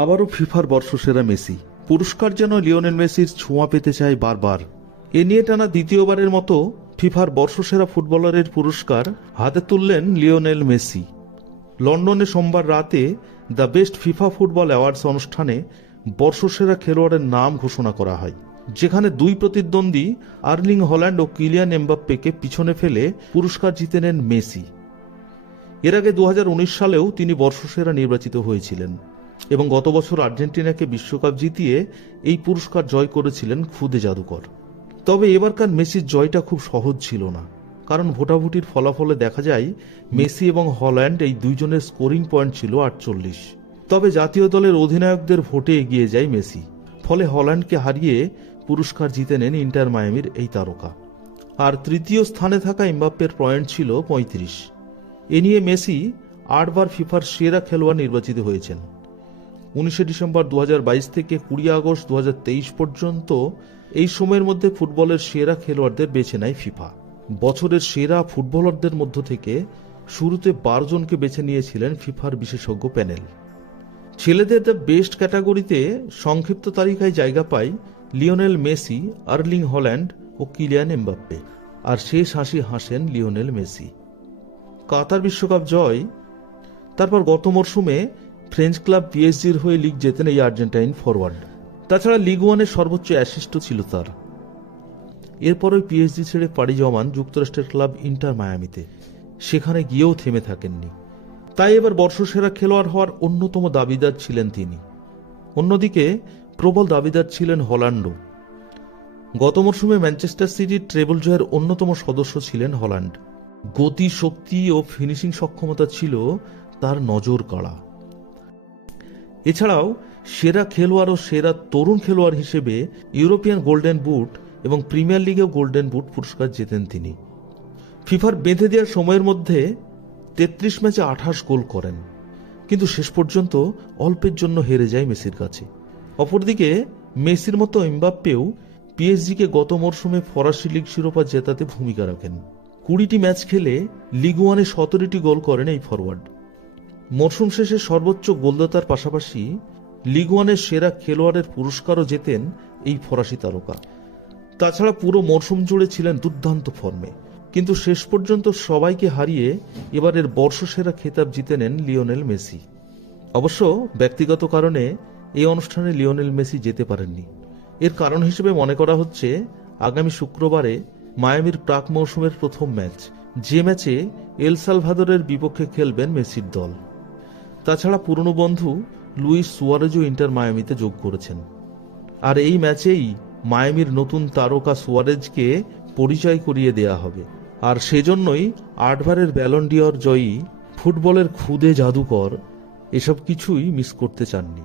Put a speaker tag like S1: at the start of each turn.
S1: আবারও ফিফার বর্ষসেরা মেসি। পুরস্কার যেন লিওনেল মেসির ছোঁয়া পেতে চায় বারবার। এ নিয়ে টানা দ্বিতীয়বারের মতো ফিফার বর্ষসেরা ফুটবলারের পুরস্কার হাতে তুললেন লিওনেল মেসি। লন্ডনে সোমবার রাতে the best FIFA football awards অনুষ্ঠানে বর্ষসেরা খেলোয়াড়ের নাম ঘোষণা করা হয়, যেখানে দুই প্রতিদ্বন্দ্বী আর্লিং হল্যান্ড ও কিলিয়ান এমবাপ্পেকে পিছনে ফেলে পুরস্কার জিতে নেন মেসি। এর আগে দু হাজার উনিশ সালেও তিনি বর্ষসেরা নির্বাচিত হয়েছিলেন। এবং গত বছর আর্জেন্টিনাকে বিশ্বকাপ জিতিয়ে এই পুরস্কার জয় করেছিলেন খুদে জাদুকর। তবে এবারকার মেসির জয়টা খুব সহজ ছিল না, কারণ ভোটাভুটির ফলাফলে দেখা যায় মেসি এবং হল্যান্ড এই দুইজনের স্কোরিং পয়েন্ট ছিল আটচল্লিশ। তবে জাতীয় দলের অধিনায়কদের ভোটে এগিয়ে যায় মেসি, ফলে হল্যান্ডকে হারিয়ে পুরস্কার জিতে নেন ইন্টার মায়ামির এই তারকা। আর তৃতীয় স্থানে থাকা এমবাপ্পের পয়েন্ট ছিল পঁয়ত্রিশ। এ নিয়ে মেসি আটবার ফিফার সেরা খেলোয়াড় নির্বাচিত হয়েছেন। উনিশে ডিসেম্বর দুহাজার বাইশ থেকে কুড়ি আগস্ট দুহাজার তেইশ পর্যন্ত এই সময়ের মধ্যে ফুটবলের সেরা খেলোয়াড়দের বেছে নেয় ফিফা। বছরের সেরা ফুটবলারদের মধ্য থেকে শুরুতে বারো জনকে বেছে নিয়েছিলেন ফিফার বিশেষজ্ঞ প্যানেল। ছেলেদের দ্য বেস্ট ক্যাটাগরিতে সংক্ষিপ্ত তালিকায় জায়গা পায় লিওনেল মেসি, আর্লিং হল্যান্ড ও কিলিয়ান এমবাপ্পে। আর শেষ হাসি হাসেন লিওনেল মেসি। কাতার বিশ্বকাপ জয়, তারপর গত মরশুমে ফ্রেঞ্চ ক্লাব পিএসজির হয়ে লিগ জেতেন এই আর্জেন্টাইন ফরওয়ার্ড তাছাড়া লিগ ওয়ানের সর্বোচ্চ অ্যাসিস্টও ছিল তার। এরপর ওই পিএসজি ছেড়ে পাড়ি জমান যুক্তরাষ্ট্রের ক্লাব ইন্টার মায়ামিতে। সেখানে গিয়েও থেমে থাকেননি। তাই এবার বর্ষসেরা খেলোয়াড় হওয়ার অন্যতম দাবিদার ছিলেন তিনি। অন্যদিকে প্রবল দাবিদার ছিলেন হল্যান্ডও। গত মরশুমে ম্যানচেস্টার সিটির ট্রেবল জয়ের অন্যতম সদস্য ছিলেন হল্যান্ড। গতি, শক্তি ও ফিনিশিং সক্ষমতা ছিল তার নজর কাড়া এছাড়াও, সেরা খেলোয়াড় ও সেরা তরুণ খেলোয়াড় হিসেবে ইউরোপিয়ান গোল্ডেন বুট এবং প্রিমিয়ার লিগেও গোল্ডেন বুট পুরস্কার জেতেন তিনি। ফিফার বেঁধে দেওয়ার সময়ের মধ্যে তেত্রিশ ম্যাচে আঠাশ গোল করেন। কিন্তু শেষ পর্যন্ত অল্পের জন্য হেরে যায় মেসির কাছে। অপরদিকে, মেসির মতো এমবাপ্পেও পিএসজিকে গত মরশুমে ফরাসি লিগ শিরোপা জেতাতে ভূমিকা রাখেন। কুড়িটি ম্যাচ খেলে লিগ ওয়ানে সতেরোটি গোল করেন এই ফরওয়ার্ড মরশুম শেষে সর্বোচ্চ গোলদাতার পাশাপাশি লিগ ওয়ানের সেরা খেলোয়াড়ের পুরস্কারও জেতেন এই ফরাসি তারকা। তাছাড়া পুরো মরশুম জুড়ে ছিলেন দুর্দান্ত ফর্মে। কিন্তু শেষ পর্যন্ত সবাইকে হারিয়ে এবারের বর্ষসেরা খেতাব জিতে নেন লিওনেল মেসি। অবশ্য ব্যক্তিগত কারণে এই অনুষ্ঠানে লিওনেল মেসি যেতে পারেননি। এর কারণ হিসেবে মনে করা হচ্ছে, আগামী শুক্রবারে মায়ামির প্রাক মৌসুমের প্রথম ম্যাচ। যে ম্যাচে এল সালভাদরের বিপক্ষে খেলবেন মেসির দল। তাছাড়া পুরনো বন্ধু লুইস সুয়ারেজও ইন্টার মায়ামিতে যোগ করেছেন। আর এই ম্যাচেই মায়ামির নতুন তারকা সুয়ারেজকে পরিচয় করিয়ে দেয়া হবে। আর সেজন্যই আটবারের ব্যালন্ডিয়র জয়ী ফুটবলের খুদে জাদুকর এসব কিছুই মিস করতে চাননি।